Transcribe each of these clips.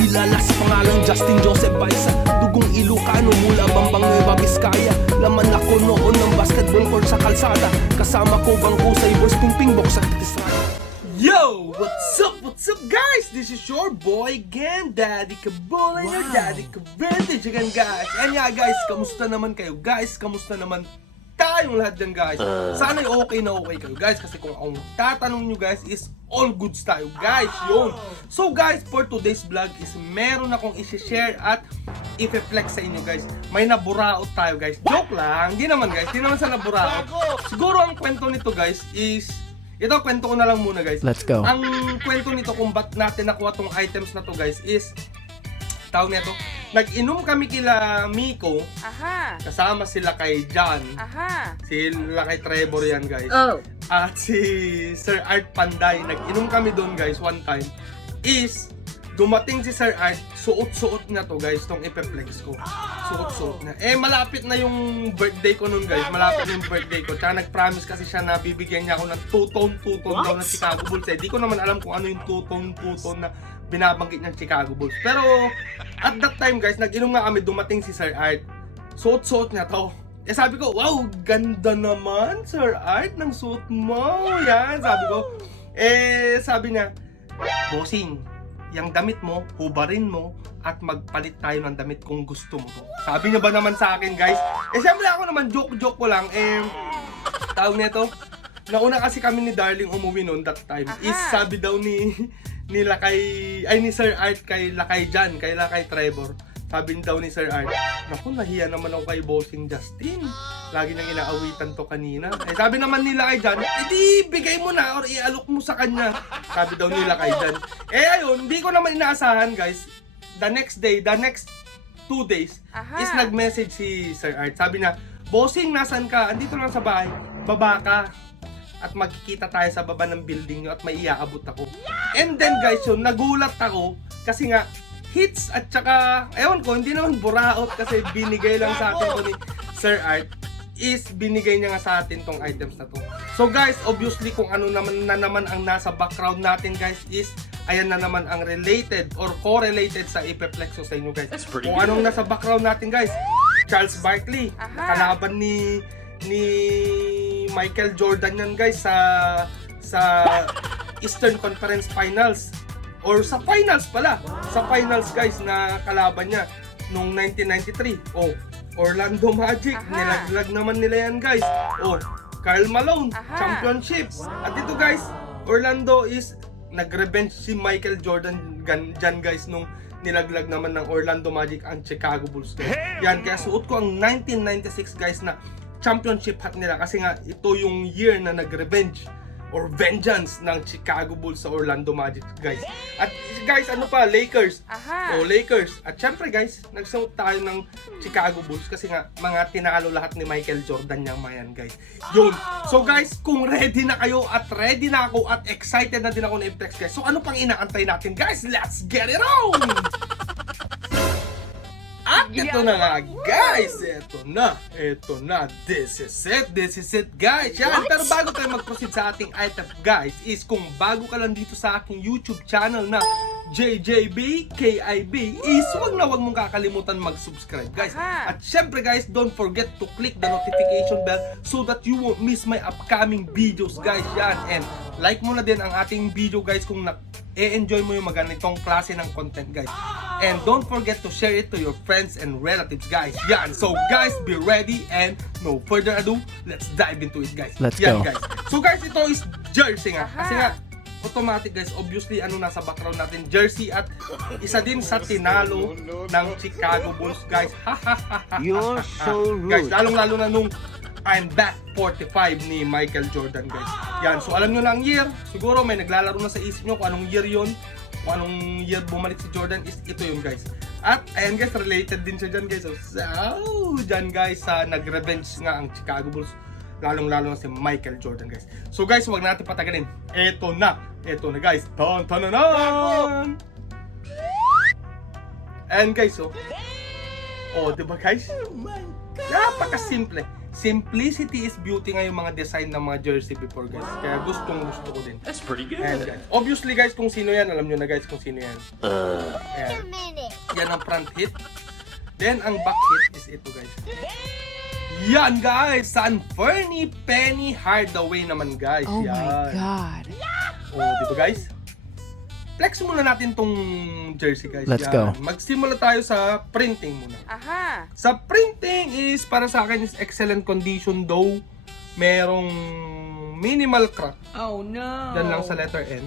Kilala sa pangalang Justin Joseph Baisa, dugong Ilocano mula Bambang Nueva Vizcaya. Laman ako noon ng basketball court sa kalsada, kasama ko bangko sa Ibors Pingpingbok sa Estrada. Yo! What's up guys? This is your boy again, Daddy Kabul and your Daddy Kavintage again guys. And yeah guys, kamusta naman kayo guys? Kamusta naman tayong lahat dyan guys? Sana'y okay na okay kayo guys, kasi kung ang tatanong nyo guys is all goods tayo guys, yun. So guys, for today's vlog is meron akong isi-share at i-flex sa inyo guys. May naburaot tayo guys. Joke lang, hindi naman guys, hindi naman sa naburaot. Siguro ang kwento nito guys is, ito, kwento ko na lang muna guys. Let's go. Ang kwento nito kung ba't natin nakuha tong items na to guys is, tawag nito, nag-inom kami kila Miko, kasama sila kay John, sila kay Trevor yan guys, at si Sir Art Panday. Nag-inom kami doon guys one time, is dumating si Sir Art, suot-suot niya to guys, tong ipeplex ko. Suot-suot niya. Eh, malapit na yung birthday ko nun guys. Malapit na yung birthday ko. Tsaka nag-promise kasi siya na bibigyan niya ako ng two-tone daw na Chicago Bulls. Eh, di ko naman alam kung ano yung two-tone na binabanggit ng Chicago Bulls. Pero, at that time guys, nag-inom nga kami, dumating si Sir Art. Suot-suot niya to. Eh, sabi ko, wow, ganda naman, Sir Art, ng suot mo. Yan, sabi ko. Eh, sabi niya, bossing, yung damit mo, hubarin mo, at magpalit tayo ng damit kung gusto mo to. Sabi niya ba naman sa akin guys? Eh siyempre ako naman, joke ko lang. Eh, tawag nito, nauna kasi kami ni Darling umuwi noon that time. Is sabi daw ni Sir Art kay Lakay Jan, kay Lakay Trevor. Sabi daw ni Sir Art, naku, nahiya naman ako kay Bossing Justin. Lagi nang inaawitan to kanina. Eh, sabi naman nila kay Jan, edi bigay mo na or ialok mo sa kanya. Sabi daw nila kay Jan. Eh ayun, hindi ko naman inaasahan guys. The next 2 days, is nag-message si Sir Art. Sabi na, Bossing, nasan ka? Andito lang sa bahay. Baba ka. At magkikita tayo sa baba ng building nyo at may iaabot ako. And then guys, yun, nagulat ako. Kasi nga, hits at saka, ewan ko, hindi naman buraot kasi binigay lang sa atin to ni Sir Art, is binigay niya nga sa atin tong items na to. So guys, obviously kung ano naman ang nasa background natin guys is, ayan na naman ang related or correlated sa ipeplexo sa inyo guys. Kung anong nasa background natin guys, Charles Barkley, kalaban ni Michael Jordan yan guys sa Eastern Conference Finals. Or sa finals pala. Sa finals guys na kalaban niya nung 1993. Oh, Orlando Magic. Nilaglag naman nila yan guys. Oh, Karl Malone. Championship. At ito guys, Orlando is nag-revenge si Michael Jordan dyan guys nung nilaglag naman ng Orlando Magic ang Chicago Bulls guys. Yan, kaya suot ko ang 1996 guys na championship hat nila kasi nga ito yung year na nag-revenge or vengeance ng Chicago Bulls sa Orlando Magic guys. At guys, ano pa, Lakers. O Lakers. At syempre guys, nagsuot tayo ng Chicago Bulls kasi nga mga tinalo lahat ni Michael Jordan yang mayan guys. Yun. So guys, kung ready na kayo at ready na ako at excited na din ako na i-flex guys. So ano pang inaantay natin guys? Let's get it on! At ito na nga guys, ito na, this is it guys. Yan, pero bago tayo mag-proceed sa ating item guys, is kung bago ka lang dito sa aking YouTube channel na JJBKIB, is wag mong kakalimutan mag-subscribe guys. At syempre guys, don't forget to click the notification bell so that you won't miss my upcoming videos guys. Yan, and like mo na din ang ating video guys kung enjoy mo yung maganitong klase ng content guys. And don't forget to share it to your friends and relatives guys. Yan, so guys, be ready and no further ado, let's dive into it guys. Let's go guys. So guys, ito is jersey nga. Kasi nga, automatic guys, obviously ano nasa background natin, jersey at isa din sa tinalo ng Chicago Bulls guys. You're so rude. Guys, lalong-lalo na nung I'm Back 45 ni Michael Jordan guys. Yan, so alam nyo na ang year. Siguro may naglalaro na sa isip nyo kung anong year yun. Kung anong year bumalik si Jordan is ito yun guys. At ayan guys, related din siya dyan guys. So dyan guys, nag-revenge nga ang Chicago Bulls. Lalong-lalo na si Michael Jordan guys. So guys, huwag natin patagalin. Ito na guys. Tan-tananan! And guys, oh diba guys? Napaka-simple. simplicity is beauty nga yung mga design ng mga jersey before guys. Kaya gusto ko din. That's pretty good. Ayan, guys. Obviously guys, kung sino yan, alam nyo na guys kung sino yan. Ayan. Yan ang front hit. Then ang back hit is ito guys. Yan guys, San Fernie Penny Hardaway naman guys. Oh yan. my God. Oh, di ba guys? Flex muna natin tong jersey guys. Let's Yan. go. Magsimula tayo sa printing muna. Aha. Sa printing is para sa akin is excellent condition though merong minimal crack. Oh no. Yan lang sa letter N.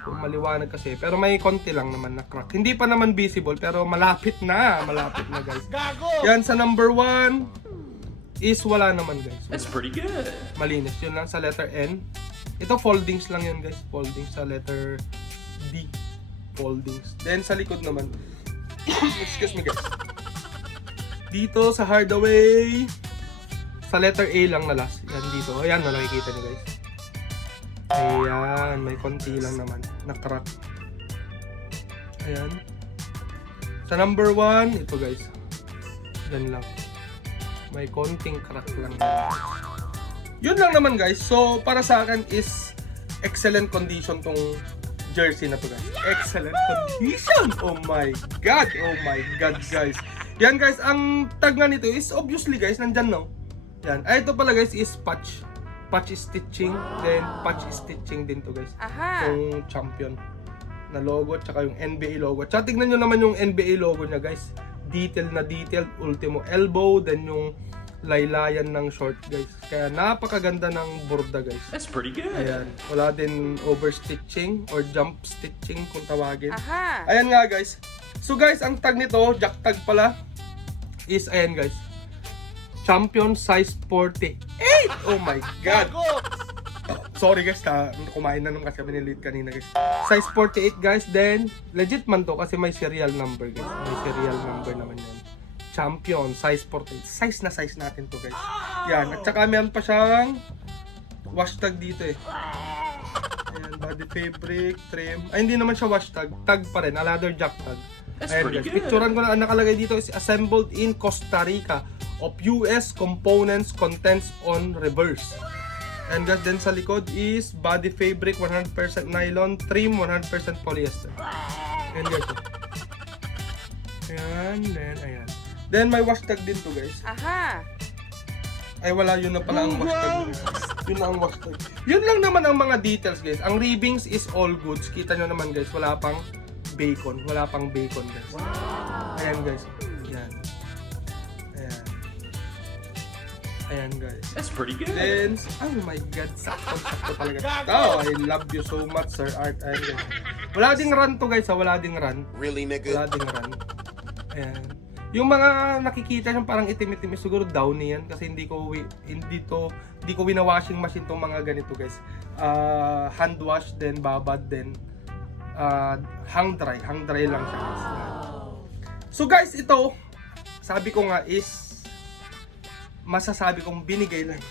Kung maliwanag kasi. Pero may konti lang naman na crack. Hindi pa naman visible pero malapit na. Malapit na guys. Yan sa number 1 is wala naman guys. That's pretty good. Malinis. Yun lang sa letter N. Ito foldings lang yun guys. Foldings sa letter D. Foldings. Then sa likod naman. Excuse me guys. Dito sa Hardaway. Sa letter A lang na last. Yan dito. Ayan na nakikita niyo guys. Ayan. May konti lang naman. Na crack. Ayan. Sa number 1. Ito guys. Yan lang. May konting crack lang. Yun lang naman guys. So para sa akin is excellent condition tong jersey na to guys. Excellent condition. Oh my god. Oh my god guys. Yan guys, ang tag nga nito is obviously guys, nandyan no. Yan. Ay ito pala guys is patch. Patch stitching, then patch stitching din to guys. Aha. Yung champion na logo tsaka yung NBA logo. Tsaka tignan nyo naman yung NBA logo niya guys. Detail na detailed, ultimo elbow, then yung laylayan ng short guys. Kaya napakaganda ng borda guys. That's pretty good. Ayan. Wala din overstitching or jump stitching kung tawagin. Aha. Ayan nga guys. So guys, ang tag nito, jack tag pala, is ayan guys. Champion size 48. Oh my god. Sorry guys, kumain na naman kasi kami nilit kanina guys. Size 48 guys, then legit man to kasi may serial number guys. May serial number naman yan. Champion, size 48. Size na size natin to guys. Yan, at saka meron pa siyang wash tag dito eh. Ayan, body fabric, trim. Ay, hindi naman siya wash tag. Tag pa rin, a leather jack tag. That's Ayan pretty guys, good. picturean ko na ang nakalagay dito is assembled in Costa Rica of US components contents on reverse. And guys, then sa likod is body fabric 100% nylon, trim 100% polyester. Ayan guys. Ayan, then ayan. Then may wash tag din to guys. Aha. Ay wala, yun na pala ang wash tag. Yun na ang wash tag. Yun lang naman ang mga details guys. Ang ribbings is all goods. Kita nyo naman guys, wala pang bacon. Wala pang bacon guys. Ayan guys. Ayan. Ayan. Ayan guys. That's pretty good. Then, oh my god, sakto talaga. Oh, I love you so much, Sir Art. Ayan guys. Wala ding run to guys, wala ding run. Really, nigga? Wala ding run. Ayan. Yung mga nakikita nyo parang itim-itim siguro downy yan kasi hindi ko wina-washing machine tong mga ganito guys. Hand wash then babad then hang dry lang siya guys. So guys, ito sabi ko nga is masasabi kong binigay lang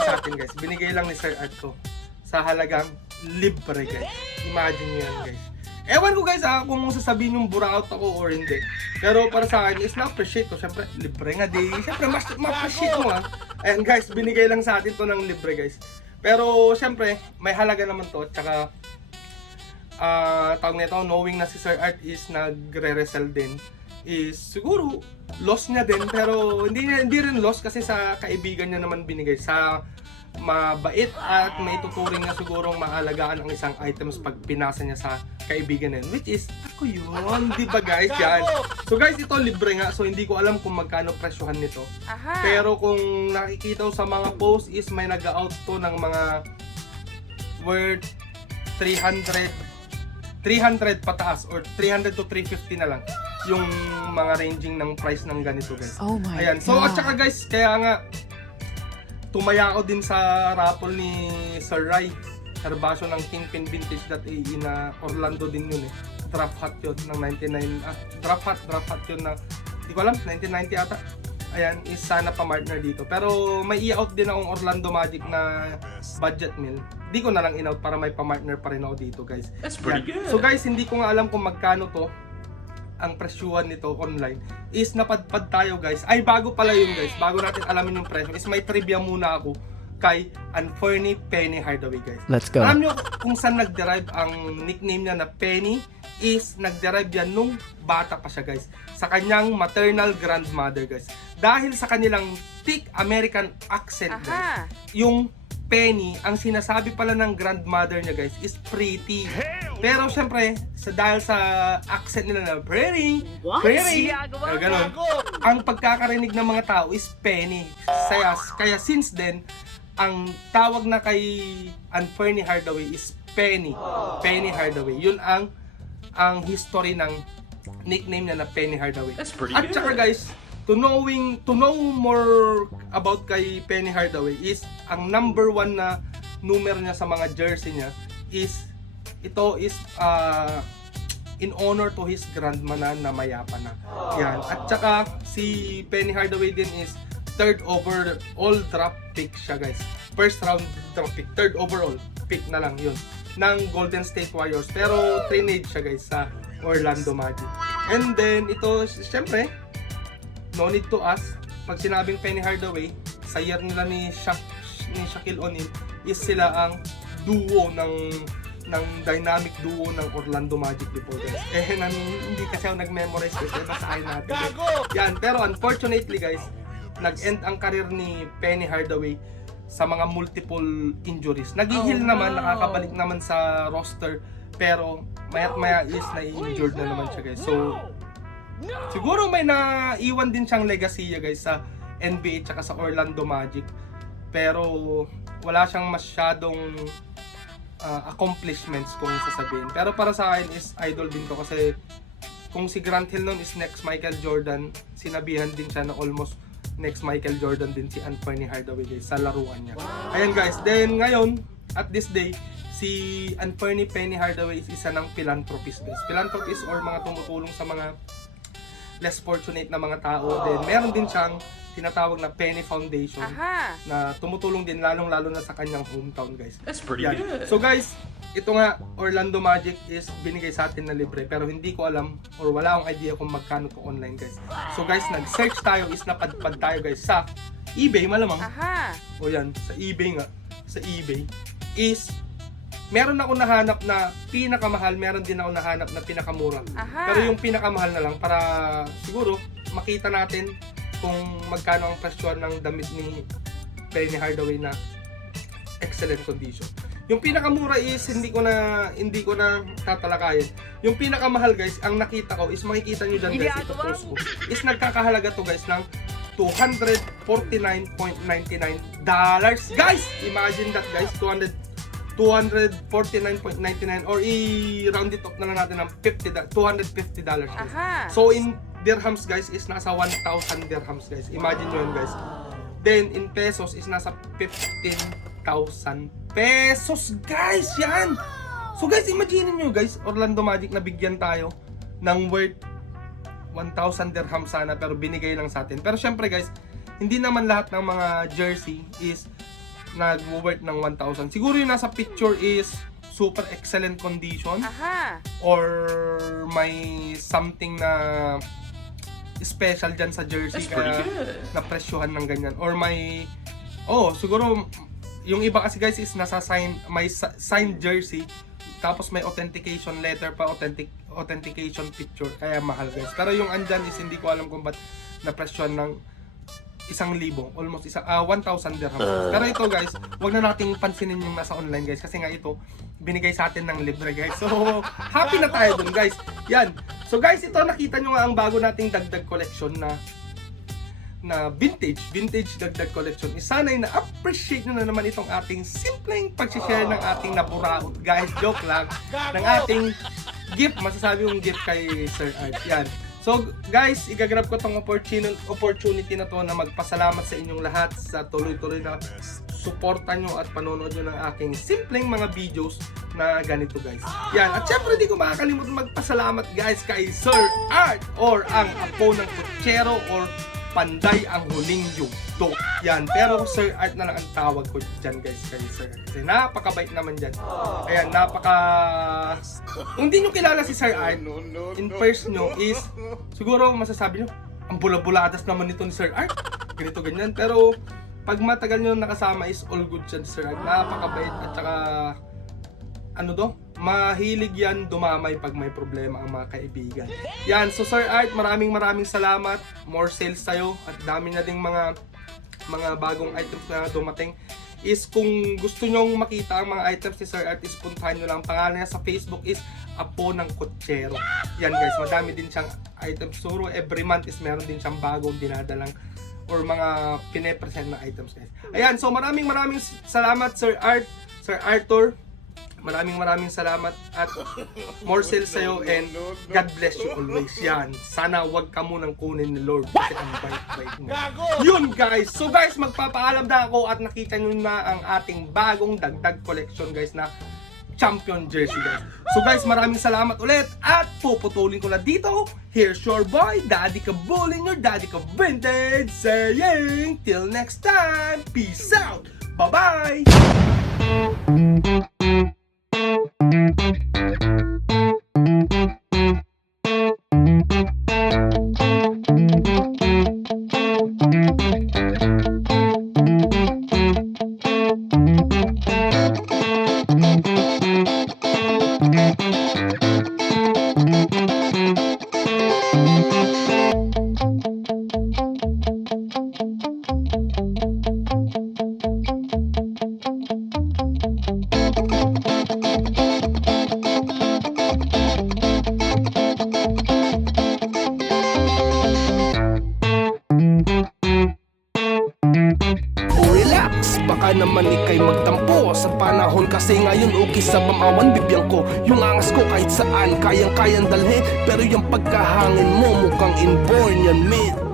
sa atin guys. Binigay lang ni Sir Art to sa halagang libre guys. Imagine nyo yan guys. Ewan ko guys kung sasabihin yung bura out ako or hindi. Pero para sa akin is na-appreciate ko. Siyempre, libre nga di. Siyempre, ma-appreciate mo ha. Ayan guys, binigay lang sa atin to ng libre guys. Pero siyempre, may halaga naman to. At saka, tawag nito, knowing na si Sir Art is nagre-resell din, is siguro, loss niya din. Pero hindi rin loss kasi sa kaibigan niya naman binigay. Sa mabait at may tuturing na sigurong maalagaan ang isang items pag pinasa niya sa kaibigan niya, which is ako yun, di ba guys? Yan. So guys, ito libre nga, so hindi ko alam kung magkano presyohan nito. Aha. Pero kung nakikita ko sa mga post is may nag-out to ng mga worth 300 pataas or 300 to 350 na lang yung mga ranging ng price ng ganito guys. Oh my Ayan. So at God. saka guys, kaya nga tumaya ako din sa raffle ni Sir Rai Herbacio ng Kingpin Vintage.ae na Orlando din yun eh. Draft hat yun ng 99 draft hat yun na hindi ko alam 1990 ata. Ayan, is sana pa-partner dito. Pero may i-out din akong Orlando Magic na budget meal. Di ko na lang in-out para may pa-partner pa rin ako dito guys. That's pretty Yan. good. So guys, hindi ko nga alam kung magkano to. ang presyuhan nito online is napadpad tayo guys. Ay, bago pala yun guys, bago natin alamin yung presyo, is may trivia muna ako kay Anferny Penny Hardaway guys. Let's go. Alam nyo kung saan nag-derive ang nickname niya na Penny? Is nag-derive yan nung bata pa siya guys, sa kanyang maternal grandmother guys. Dahil sa kanilang thick American accent guys, yung Penny, ang sinasabi pala ng grandmother niya guys is pretty. Pero syempre, dahil sa accent nila na pretty, ganun, ang pagkakarinig ng mga tao is Penny. Kaya since then, ang tawag na kay Anferny Hardaway is Penny. Penny Hardaway. Yun ang history ng nickname niya na Penny Hardaway. That's pretty At good. saka guys, to know more about kay Penny Hardaway is ang number 1 na numero niya sa mga jersey niya is ito is in honor to his grandma na namayapa na. Yan. At saka si Penny Hardaway din is 3rd overall draft pick siya guys. First round draft pick, 3rd overall pick na lang yun ng Golden State Warriors. Pero trade siya guys sa Orlando Magic. And then ito syempre no need to ask, pag sinabing Penny Hardaway, sa year nila ni Shaquille O'Neal, is sila ang duo ng dynamic duo ng Orlando Magic before guys. Hindi kasi ako nag-memorize kasi nasahin natin. Yan, pero unfortunately guys, nag-end ang career ni Penny Hardaway sa mga multiple injuries. Nag-heal naman, nakakabalik naman sa roster, pero maya't maya is na-injured na naman siya guys. So, siguro may naiwan din siyang legacy guys sa NBA tsaka sa Orlando Magic. Pero wala siyang masyadong accomplishments kung sasabihin. Pero para sa akin is idol din to kasi kung si Grant Hill noon is next Michael Jordan, sinabihan din siya na almost next Michael Jordan din si Anferny Hardaway guys sa laruan niya. Ayan guys, then ngayon at this day si Anferny Penny Hardaway is isa ng philanthropist guys. Philanthropist or mga tumutulong sa mga less fortunate na mga tao. Then meron din siyang tinatawag na Penny Foundation na tumutulong din lalong-lalo na sa kanyang hometown guys. That's pretty Yan. good. So guys, ito nga Orlando Magic is binigay sa atin na libre pero hindi ko alam or wala akong idea kung magkano to online guys. So guys, nag-search tayo is napadpad tayo guys sa eBay malamang. O yan, sa eBay nga. Sa eBay is meron ako nahanap na pinakamahal, meron din ako nahanap na pinakamura. Pero yung pinakamahal na lang para siguro makita natin kung magkano ang presyon ng damit ni Penny Hardaway na excellent condition. Yung pinakamura is hindi ko na tatalakayin. Yung pinakamahal guys, ang nakita ko is makikita nyo dyan guys, ito post ko, is nagkakahalaga to guys ng $249.99. Guys, imagine that guys, $249.99 or i-round it up na lang natin ng $250 guys. So in dirhams guys is nasa 1,000 dirhams guys. Imagine nyo yun guys. Then in pesos is nasa 15,000 pesos guys. Yan! So guys, imagine nyo guys, Orlando Magic na bigyan tayo ng worth 1,000 dirham sana pero binigay lang sa atin. Pero syempre guys, hindi naman lahat ng mga jersey is nag-worth ng 1,000. Siguro yung nasa picture is super excellent condition or may something na special dyan sa jersey kaya napresyohan ng ganyan or may siguro yung iba kasi guys is nasa may signed jersey tapos may authentication letter pa, authentication picture kaya mahal guys. Pero yung andyan is hindi ko alam kung ba't napresyohan ng 1,000, almost 1,000 dirhams. Pero ito guys, wag na nating pansinin yung nasa online guys kasi nga ito binigay sa atin ng libre guys. So happy na tayo dun guys. Yan. So guys, ito nakita nyo nga ang bago nating dagdag collection na vintage dagdag collection. Sana'y na-appreciate nyo na naman itong ating simpleng pag-share ng ating naburaot guys. Joke lang. Ng ating gift. Masasabi yung gift kay Sir Art. Yan. So guys, igagrab ko tong opportunity na to na magpasalamat sa inyong lahat sa tuloy-tuloy na suporta nyo at panonood nyo ng aking simpleng mga videos na ganito guys. Yan, at syempre di ko makakalimutan magpasalamat guys kay Sir Art or ang apo ng kutsero or panday ang huling yugto. Yan, pero Sir Art na lang ang tawag ko dyan guys, kay Sir Art. Kasi napakabait naman dyan. Ayan, kung di nyo kilala si Sir Art, in first nyo is, siguro masasabi nyo, ang bula-buladas naman nito ni Sir Art. Ganito, ganyan. Pero, pag matagal nyo nakasama is all good siya, Sir Art. Napakabait at saka mahilig yan dumamay pag may problema ang mga kaibigan. Yan, so Sir Art, maraming salamat. More sales sa'yo at dami na ding mga bagong items na dumating. Is kung gusto nyong makita ang mga items ni Sir Art, is puntahan nyo lang. Pangalan niya sa Facebook is Apo ng Kutsero. Yan guys, madami din siyang items. Suro every month is meron din siyang bagong dinadalang or mga pine-present na items guys. Ayan, so maraming salamat Sir Art, Sir Arthur. Maraming salamat at more sales sa'yo and God bless you always. Yan, sana wag ka munang kunin ni Lord kasi ang bait-bait mo. Yun guys, so guys, magpapaalam na ako at nakita nyo na ang ating bagong dagdag collection guys na champion jersey guys. So guys, maraming salamat ulit at puputulin ko na dito. Here's your boy, Daddy Kabulin, your Daddy Ka Vintage, saying till next time, peace out, bye-bye! Baka naman ika'y magtampo sa panahon kasi ngayon okay sa bamawan bibiyang ko. Yung angas ko kahit saan kayang-kayang dalhin, pero yung pagkahangin mo mukhang inborn yan mate.